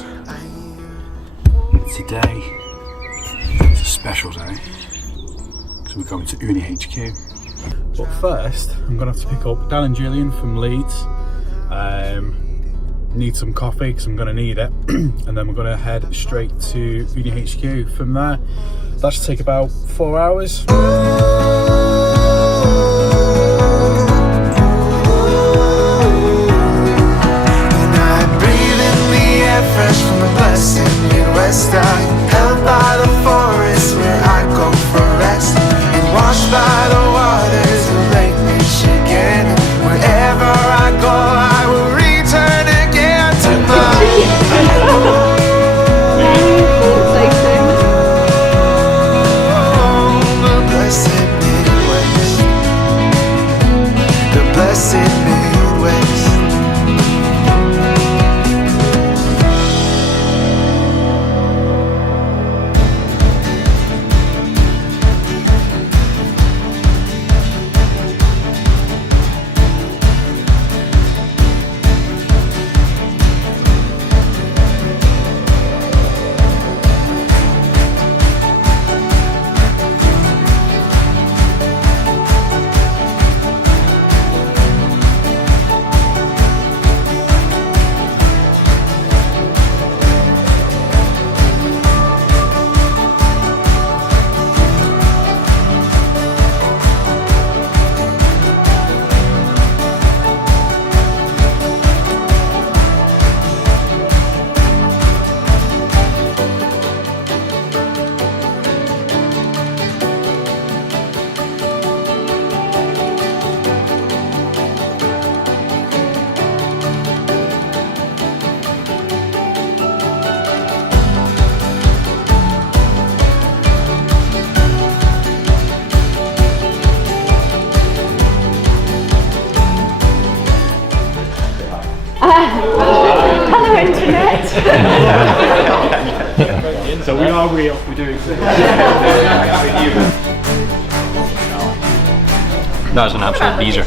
guys. Today is a special day because we're going to Unihq. But first, I'm going to have to pick up Dan and Julian from Leeds. Need some coffee because I'm going to need it. And then we're going to head straight to Unihq. From there, that should take about 4 hours. Fresh from the blessed Midwest, I'm held by the forest where I go for rest, and washed by the waters of Lake Michigan. Wherever I go, I will return again to my the blessed Midwest, the blessed Midwest. Hello, internet. So we are real. We're doing That was an absolute beezer.